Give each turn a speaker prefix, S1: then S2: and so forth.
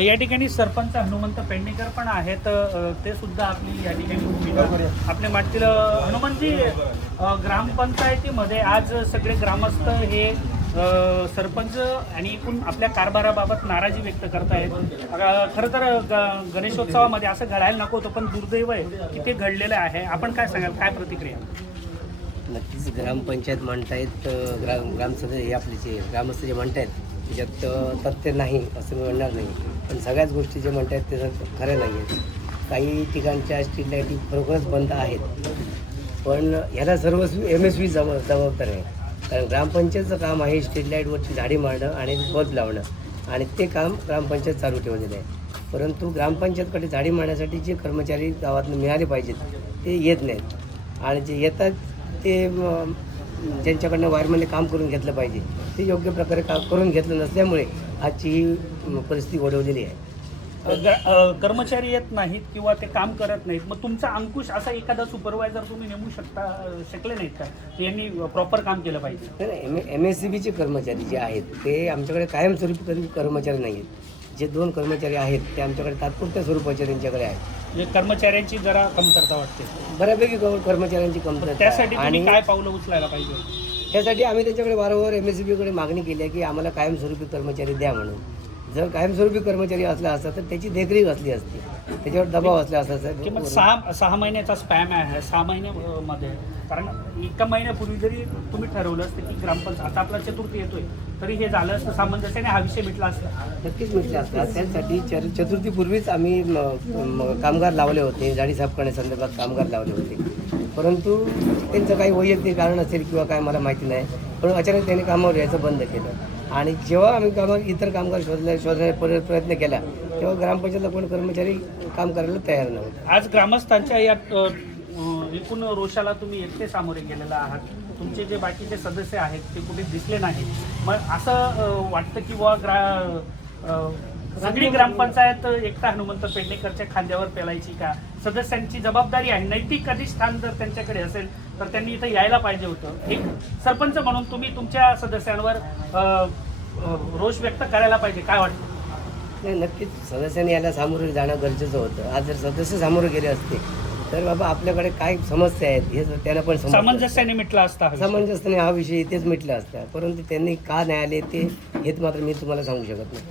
S1: या ठिकाणी सरपंच हनुमंत पेडणेकर पण आहेत. ते सुद्धा आपली या ठिकाणी भूमिका आपले मागतील. हनुमंतजी ग्रामपंचायतीमध्ये आज सगळे ग्रामस्थ हे सरपंच आणि एकूण आपल्या कारभाराबाबत नाराजी व्यक्त करतायत. अ, खरं तर ग- गणेशोत्सवामध्ये असं घडायला नको होतं पण दुर्दैव आहे की ते घडलेलं आहे. आपण काय सांगाल? काय प्रतिक्रिया?
S2: नक्कीच ग्रामपंचायत म्हणतायत अ, ग्राम ग्रामसभा हे आपले जे ग्रामस्थ जे म्हणतायत त्याच्यात तथ्य नाही असं मी म्हणणार नाही. पण सगळ्याच गोष्टी जे म्हणतात ते सर खऱ्या नाही आहेत. काही ठिकाणच्या स्ट्रीट लाईटी खरोखरच बंद आहेत. पण ह्याला सर्वस्वी एम एस वी जबाब जबाबदार आहे कारण ग्रामपंचायतचं काम आहे स्ट्रीट लाईटवरची झाडी मारणं आणि बल्ब लावणं. आणि ते काम ग्रामपंचायत चालू ठेवलेलं आहे. परंतु ग्रामपंचायतकडे झाडी मारण्यासाठी जे कर्मचारी गावातून मिळाले पाहिजेत ते येत नाहीत. आणि जे येतात ते ज्यांच्याकडनं वायरमॅनने काम करून घेतलं पाहिजे. ते योग्य प्रकारे काम करून घेतलं नसल्यामुळे आजची ही परिस्थिती ओढवलेली आहे.
S1: कर्मचारी येत नाहीत किंवा ते काम करत नाहीत मग तुमचा अंकुश असा एखादा सुपरवायझर तुम्ही नेमू शकता शकले नाहीत का? यांनी प्रॉपर काम केलं पाहिजे?
S2: एम एम एस सी बीचे कर्मचारी जे आहेत ते आमच्याकडे कायमस्वरूपी कर्मचारी नाही आहेत जे दोन कर्मचारी आहेत ते आमच्याकडे तात्पुरत्या स्वरूपाचे त्यांच्याकडे आहेत.
S1: म्हणजे कर्मचाऱ्यांची जरा कमतरता वाटते.
S2: बऱ्यापैकी कर्मचाऱ्यांची कमतरता
S1: त्यासाठी
S2: आहे.
S1: तुम्ही काय पावलं उचलायला पाहिजे?
S2: त्यासाठी आम्ही त्यांच्याकडे वारंवार एम एस बीकडे मागणी केली आहे की आम्हाला कायमस्वरूपी कर्मचारी द्या म्हणून. जर कायमस्वरूपी कर्मचारी असला असता तर त्याची देखरेख असली असती. त्याच्यावर दबाव असला असता
S1: सहा सहा महिन्याचा स्पॅम आहे सहा महिन्यामध्ये. कारण एका महिन्यापूर्वी जरी तुम्ही ठरवलं असतं की ग्रामपंचायत आता आपला चतुर्थी येतोय तरी हे झालं असतं सामंजस्याने हा विषय मिटला असता.
S2: नक्कीच म्हटले असतात त्यासाठी चर चतुर्थीपूर्वीच आम्ही कामगार लावले होते गाडी साफ करण्यासंदर्भात कामगार लावले होते. परंतु त्यांचं काही वैयक्तिक कारण असेल किंवा काय मला माहिती नाही. पण अचानक त्यांनी कामावर यायचं बंद केलं. आणि जेव्हा आम्ही कामावर इतर कामगार शोधल्या शोधण्याचा पर- प्रयत्न केला तेव्हा ग्रामपंचायतला कोण कर्मचारी काम करायला तयार नव्हते.
S1: आज ग्रामस्थांच्या या एकूण रोषाला तुम्ही एकटे सामोरे गेलेला आहात. तुमचे जे बाकीचे सदस्य आहेत ते कुठे दिसले नाही मग असं वाटतं की बुवा ग्रा सगळी ग्रामपंचायत एकटा हनुमंत पेडणेकरच्या खांद्यावर पेलायची का? सदस्यांची जबाबदारी आहे नैतिक अधिष्ठान जर त्यांच्याकडे असेल तर त्यांनी इथं यायला पाहिजे होतं. एक सरपंच म्हणून तुम्ही तुमच्या सदस्यांवर रोष व्यक्त करायला पाहिजे. काय वाटतं?
S2: नाही नक्कीच. सदस्यांनी याला सामोरे जाणं गरजेचं होतं. आज जर सदस्य सामोरे गेले असते तर बाबा आपल्याकडे काय समस्या आहेत हे जर त्यांना पण.
S1: सामंजस्याने मिटला असता.
S2: सामंजस्याने हा विषय इथेच मिटला असता. परंतु त्यांनी का नाही आले ते हेच मात्र मी तुम्हाला सांगू शकत नाही.